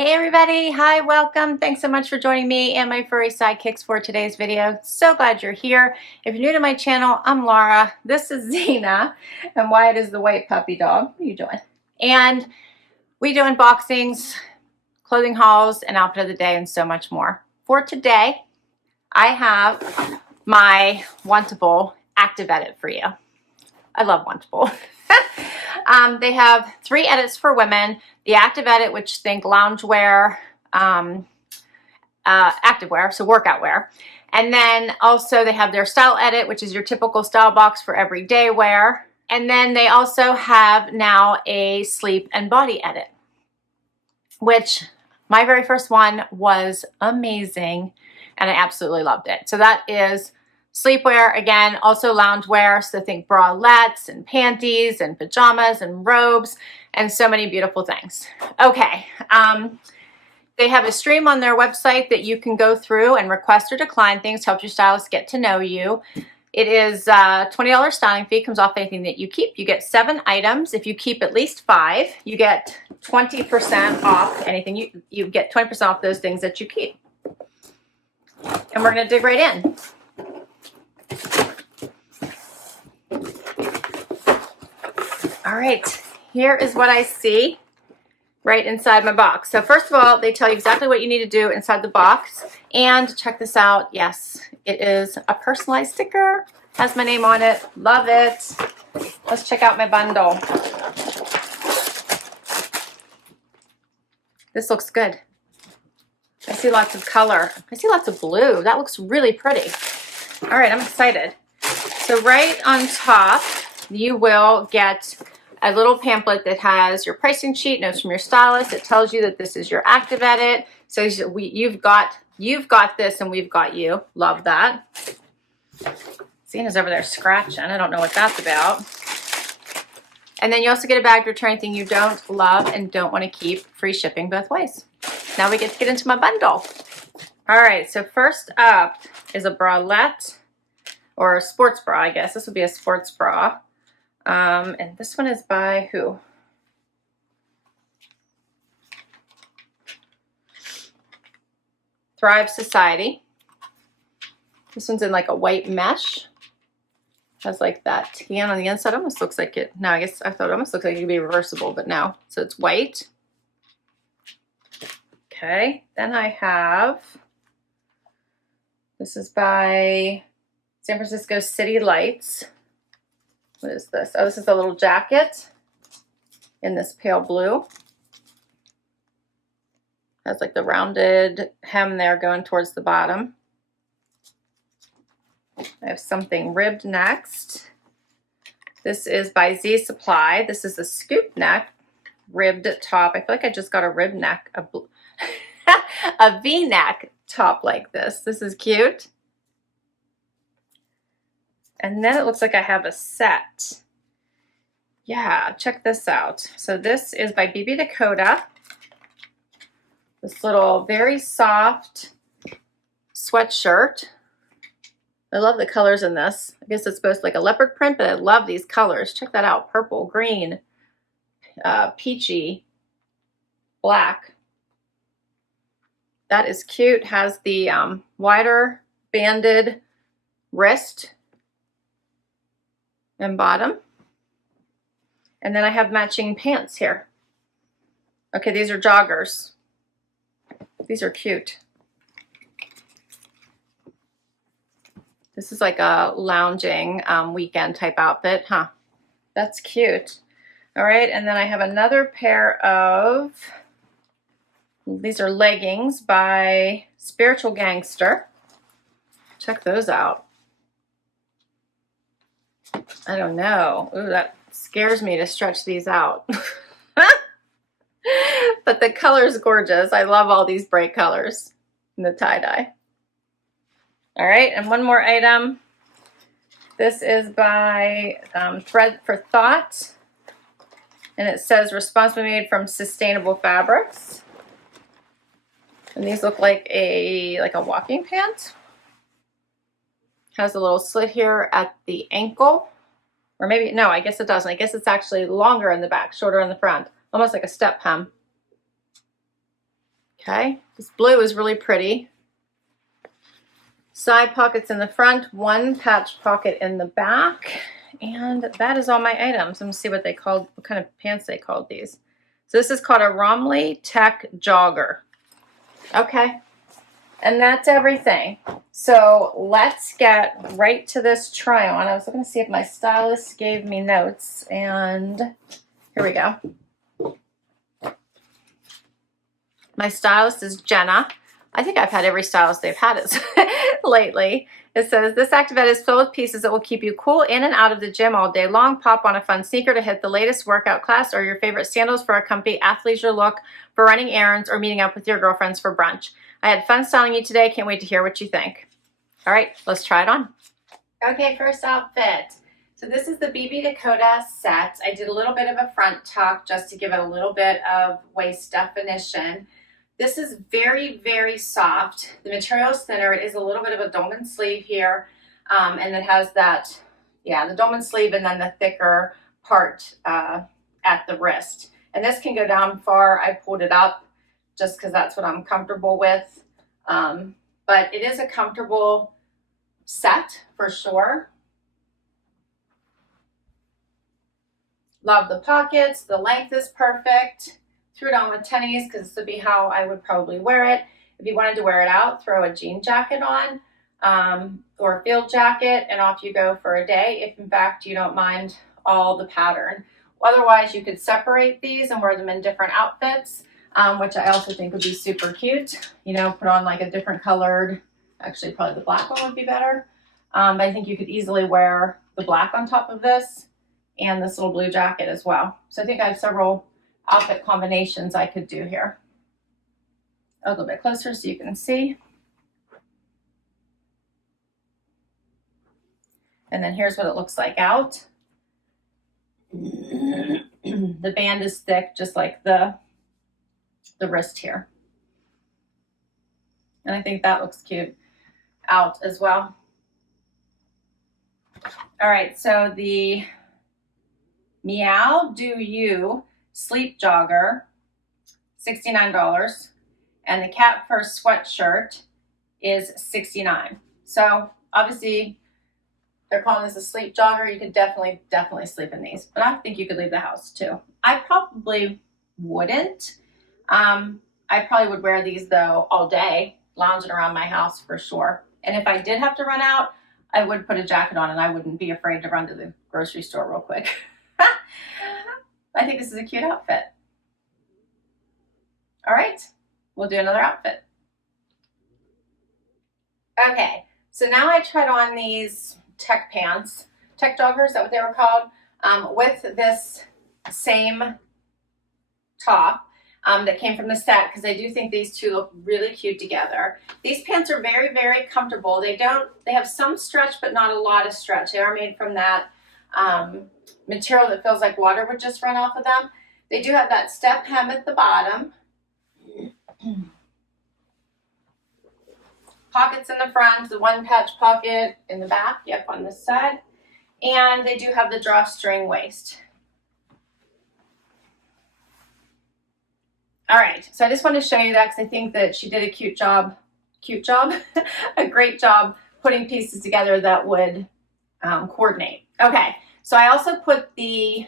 Hey everybody, hi, welcome. Thanks so much for joining me and my furry sidekicks for today's video. So glad you're here. If you're new to my channel, I'm Laura. This is Xena, and Wyatt is the white puppy dog. What are you doing? And we do unboxings, clothing hauls, and outfit of the day, and so much more. For today, I have my Wantable active edit for you. I love Wantable. They have 3 edits for women. The active edit, which think loungewear, activewear, so workout wear. And then also they have their style edit, which is your typical style box for everyday wear. And then they also have now a sleep and body edit, which my very first one was amazing and I absolutely loved it. So that is sleepwear, again, also loungewear, so think bralettes and panties and pajamas and robes and so many beautiful things. Okay, they have a stream on their website that you can go through and request or decline things, help your stylist get to know you. It is $20 styling fee, comes off anything that you keep. You get 7 items. If you keep at least 5, you get 20% off anything. You get 20% off those things that you keep. And we're gonna dig right in. All right, here is what I see right inside my box. So first of all, they tell you exactly what you need to do inside the box. And check this out. Yes, it is a personalized sticker. Has my name on it. Love it. Let's check out my bundle. This looks good. I see lots of color. I see lots of blue. That looks really pretty. All right, I'm excited. So right on top, you will get a little pamphlet that has your pricing sheet, notes from your stylist. It tells you that this is your active edit. So you've got this and we've got you. Love that. Zena's over there scratching. I don't know what that's about. And then you also get a bag to return anything you don't love and don't want to keep. Free shipping both ways. Now we get to get into my bundle. All right, so first up is a bralette, or a sports bra, I guess. This would be a sports bra. And this one is by who? Thrive Society. This one's in like a white mesh. Has like that tan on the inside. Almost looks like it. No, I guess I thought it almost looked like it could be reversible, but no. So it's white. Okay. Then I have, this is by San Francisco City Lights. What is this? Oh, this is a little jacket in this pale blue. Has like the rounded hem there going towards the bottom. I have something ribbed next. This is by Z Supply. This is a scoop neck, ribbed top. I feel like I just got a rib neck, a V-neck top like this. This is cute. And then it looks like I have a set. Yeah, check this out. So this is by BB Dakota. This little very soft sweatshirt. I love the colors in this. I guess it's supposed to like a leopard print, but I love these colors. Check that out. Purple, green, peachy, black. That is cute. Has the wider banded wrist and bottom. And then I have matching pants here. Okay, these are joggers. These are cute. This is like a lounging weekend type outfit, huh? That's cute. All right, and then I have another pair of, these are leggings by Spiritual Gangster. Check those out. I don't know. Ooh, that scares me to stretch these out. But the color is gorgeous. I love all these bright colors in the tie-dye. All right, and one more item. This is by Thread for Thought, and it says responsibly made from sustainable fabrics. And these look like a walking pant. Has a little slit here at the ankle, or maybe no, I guess it doesn't. I guess it's actually longer in the back, shorter in the front, almost like a step hem. Okay, this blue is really pretty. Side pockets in the front, one patch pocket in the back, and that is all my items. Let me see what they called, what kind of pants they called these. So this is called a Romilly Tech Jogger. Okay, and that's everything. So let's get right to this try on. I was looking to see if my stylist gave me notes, and here we go. My stylist is Jenna. I think I've had every stylist they've had it lately. It says, this active edit is filled with pieces that will keep you cool in and out of the gym all day long. Pop on a fun sneaker to hit the latest workout class, or your favorite sandals for a comfy athleisure look for running errands or meeting up with your girlfriends for brunch. I had fun styling you today. Can't wait to hear what you think. All right, let's try it on. Okay, first outfit. So this is the BB Dakota set. I did a little bit of a front tuck just to give it a little bit of waist definition. This is very, very soft. The material is thinner. It is a little bit of a dolman sleeve here. And it has that, yeah, the dolman sleeve and then the thicker part at the wrist. And this can go down far. I pulled it up just because that's what I'm comfortable with. But it is a comfortable set for sure. Love the pockets. The length is perfect. Threw it on with tennies because this would be how I would probably wear it. If you wanted to wear it out, throw a jean jacket on or a field jacket, and off you go for a day if in fact you don't mind all the pattern. Otherwise, you could separate these and wear them in different outfits, which I also think would be super cute. You know, put on like a different colored, actually probably the black one would be better. But I think you could easily wear the black on top of this and this little blue jacket as well. So I think I have several outfit combinations I could do here. A little bit closer so you can see. And then here's what it looks like out. The band is thick, just like the wrist here. And I think that looks cute out as well. All right, so the Meow Do You Sleep Jogger, $69. And the Cat Fur Sweatshirt is $69. So obviously they're calling this a sleep jogger. You could definitely sleep in these, but I think you could leave the house too. I probably wouldn't. I probably would wear these though all day, lounging around my house for sure. And if I did have to run out, I would put a jacket on and I wouldn't be afraid to run to the grocery store real quick. I think this is a cute outfit. All right, we'll do another outfit. Okay, so now I tried on these tech pants, tech joggers, is that what they were called, with this same top that came from the set, because I do think these two look really cute together. These pants are very, very comfortable. They have some stretch, but not a lot of stretch. They are made from that material that feels like water would just run off of them. They do have that step hem at the bottom. Pockets in the front, the one patch pocket in the back, yep, on this side. And they do have the drawstring waist. All right, so I just wanted to show you that because I think that she did a cute job, a great job putting pieces together that would coordinate. Okay, so I also put the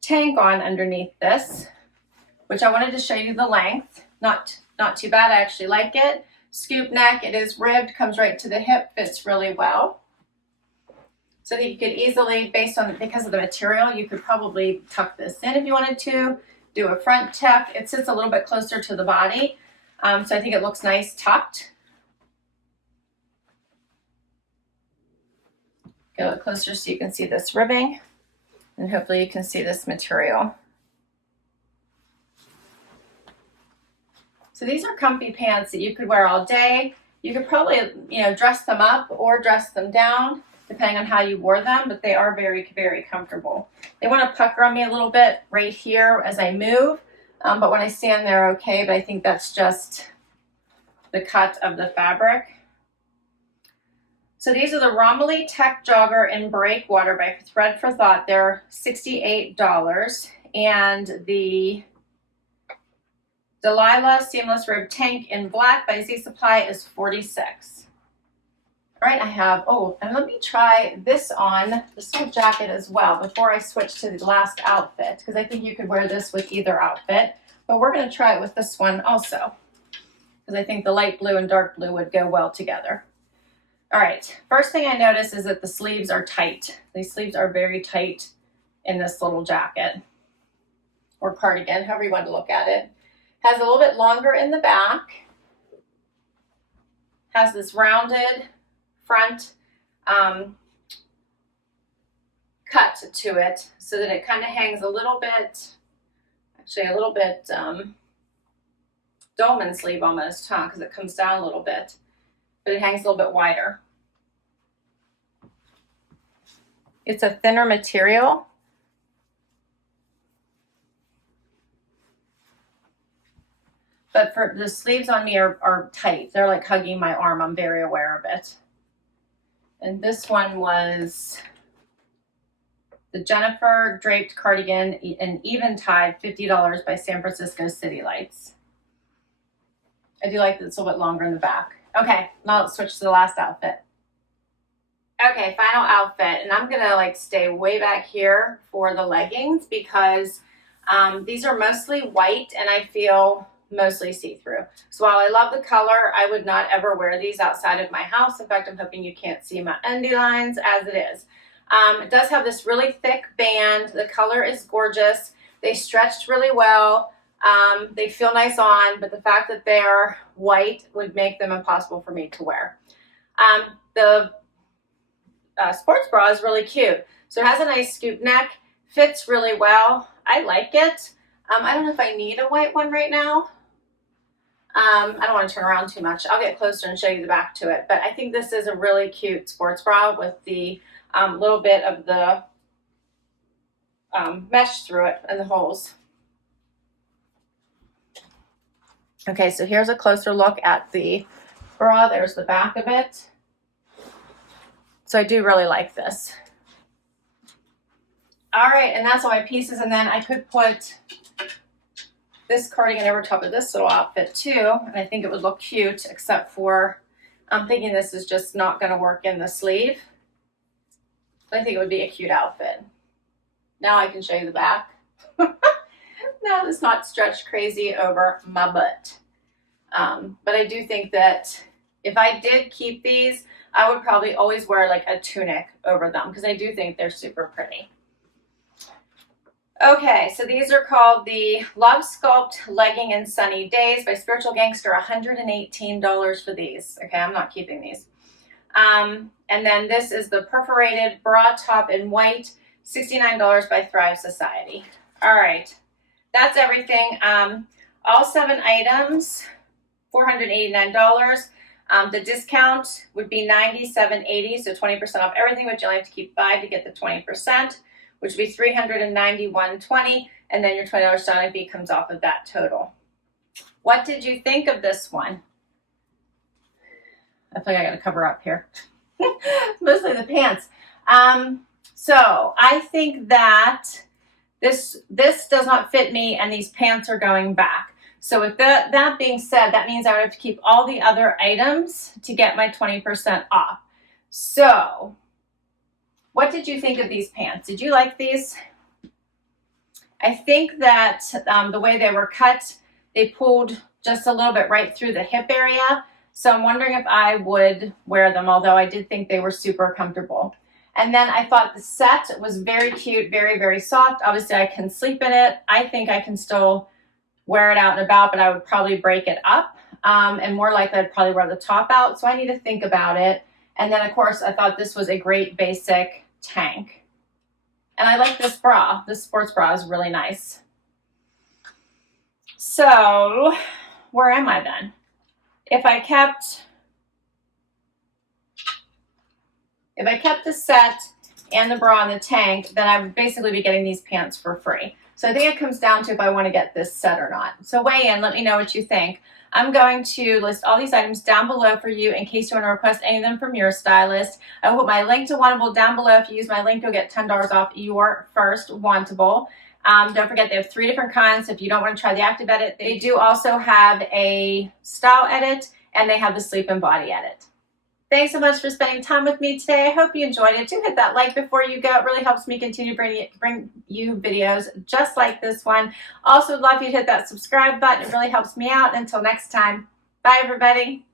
tank on underneath this, which I wanted to show you the length. Not too bad, I actually like it. Scoop neck, it is ribbed, comes right to the hip, fits really well. So that you could easily, because of the material, you could probably tuck this in if you wanted to, do a front tuck. It sits a little bit closer to the body, so I think it looks nice tucked. Get a little closer so you can see this ribbing, and hopefully you can see this material. So these are comfy pants that you could wear all day. You could probably, dress them up or dress them down, depending on how you wore them, but they are very, very comfortable. They want to pucker on me a little bit right here as I move, but when I stand there, okay, but I think that's just the cut of the fabric. So these are the Romilly Tech Jogger in Breakwater by Thread for Thought. They're $68, and the Delilah seamless rib tank in black by Z Supply is $46. All right, I have, oh, and let me try this on, this whole jacket as well before I switch to the last outfit, because I think you could wear this with either outfit, but we're gonna try it with this one also, because I think the light blue and dark blue would go well together. All right, first thing I notice is that the sleeves are tight. These sleeves are very tight in this little jacket, or cardigan, however you want to look at it. Has a little bit longer in the back, has this rounded front cut to it so that it kind of hangs a little bit, actually a little bit dolman sleeve almost, huh? Because it comes down a little bit, but it hangs a little bit wider. It's a thinner material. But for the sleeves on me are tight. They're like hugging my arm. I'm very aware of it. And this one was the Jennifer Draped Cardigan in Eventide, $50 by San Francisco City Lights. I do like that it's a little bit longer in the back. Okay, now let's switch to the last outfit. Okay, final outfit. And I'm gonna like stay way back here for the leggings because these are mostly white and I feel mostly see-through. So while I love the color, I would not ever wear these outside of my house. In fact, I'm hoping you can't see my undie lines as it is. It does have this really thick band. The color is gorgeous. They stretched really well. They feel nice on, but the fact that they are white would make them impossible for me to wear. The sports bra is really cute. So it has a nice scoop neck, fits really well. I like it. I don't know if I need a white one right now. I don't want to turn around too much. I'll get closer and show you the back to it. But I think this is a really cute sports bra with the little bit of the mesh through it and the holes. Okay, so here's a closer look at the bra. There's the back of it. So I do really like this. All right, and that's all my pieces. And then I could put this cardigan over top of this little outfit too, and I think it would look cute, except for I'm thinking this is just not going to work in the sleeve. But I think it would be a cute outfit. Now I can show you the back. Now it's not stretched crazy over my butt. But I do think that if I did keep these, I would probably always wear like a tunic over them because I do think they're super pretty. Okay, so these are called the Love Sculpt Legging in Sunny Days by Spiritual Gangster, $118 for these. Okay, I'm not keeping these. And then this is the Perforated Bra Top in White, $69 by Thrive Society. All right, that's everything. All 7 items, $489. The discount would be $97.80, so 20% off everything, but you'll have to keep 5 to get the 20%. Which would be $391.20, and then your $20 styling fee comes off of that total. What did you think of this one? I feel like I gotta cover up here. Mostly the pants. So I think that this does not fit me, and these pants are going back. So with that being said, that means I would have to keep all the other items to get my 20% off. So what did you think of these pants? Did you like these? I think that the way they were cut, they pulled just a little bit right through the hip area. So I'm wondering if I would wear them, although I did think they were super comfortable. And then I thought the set was very cute, very, very soft. Obviously, I can sleep in it. I think I can still wear it out and about, but I would probably break it up. And more likely, I'd probably wear the top out. So I need to think about it. And then, of course, I thought this was a great basic tank. And I like this bra. This sports bra is really nice. So where am I then? If I kept the set and the bra and the tank, then I would basically be getting these pants for free. So I think it comes down to if I want to get this set or not. So weigh in, let me know what you think. I'm going to list all these items down below for you in case you want to request any of them from your stylist. I will put my link to Wantable down below. If you use my link, you'll get $10 off your first Wantable. Don't forget they have 3 different kinds. If you don't want to try the active edit, they do also have a style edit, and they have the sleep and body edit. Thanks so much for spending time with me today. I hope you enjoyed it. Do hit that like before you go. It really helps me continue to bring you videos just like this one. Also, would love you to hit that subscribe button. It really helps me out. Until next time, bye everybody.